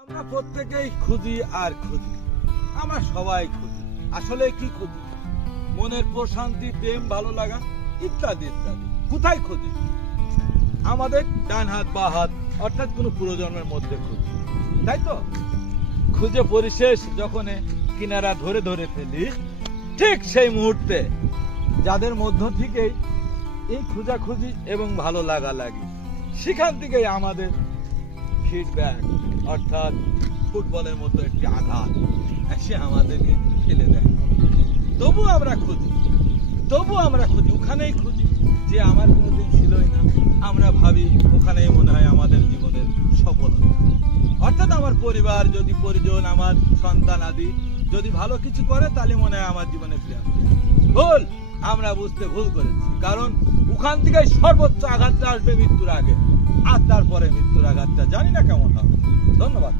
আমরা প্রত্যেকেই খুঁজি আর খুঁজি, আমরা সবাই খুঁজি। আসলে কি খুঁজি? মনের প্রশান্তি, প্রেম, ভালো লাগা ইত্যাদি ইত্যাদি। কোথায় খুঁজি? আমাদের ডান হাত বা হাত অর্থাৎ কোন পুরোজন্মের মধ্যে খুঁজি, তাই তো? খুঁজে পরিশেষ যখন কিনারা ধরে ধরে ফেলি, ঠিক সেই মুহূর্তে যাদের মধ্য থেকেই এই খোঁজাখুঁজি এবং ভালো লাগা লাগে, সেখান থেকেই আমাদের ফিডব্যাক অর্থাৎ ফুটবলের মতো একটি আঘাত সে আমাদেরকে ফেলে দেয়। তবু আমরা খুঁজি, ওখানেই খুঁজি যে আমার কোনোদিন ছিলই না। আমরা ভাবি ওখানেই মনে হয় আমাদের জীবনের সফলতা। অর্থাৎ আমার পরিবার, যদি পরিজন, আমার সন্তান আদি যদি ভালো কিছু করে, তাহলে মনে হয় আমার জীবনে ফিরে আসবে। ভুল, আমরা বুঝতে ভুল করেছি। কারণ ওখান থেকে সর্বোচ্চ আঘাতটা আসবে মৃত্যুর আগে, আর তারপরে মৃত্যুর আঘাতটা জানি না কেমন হবে। ধন্যবাদ।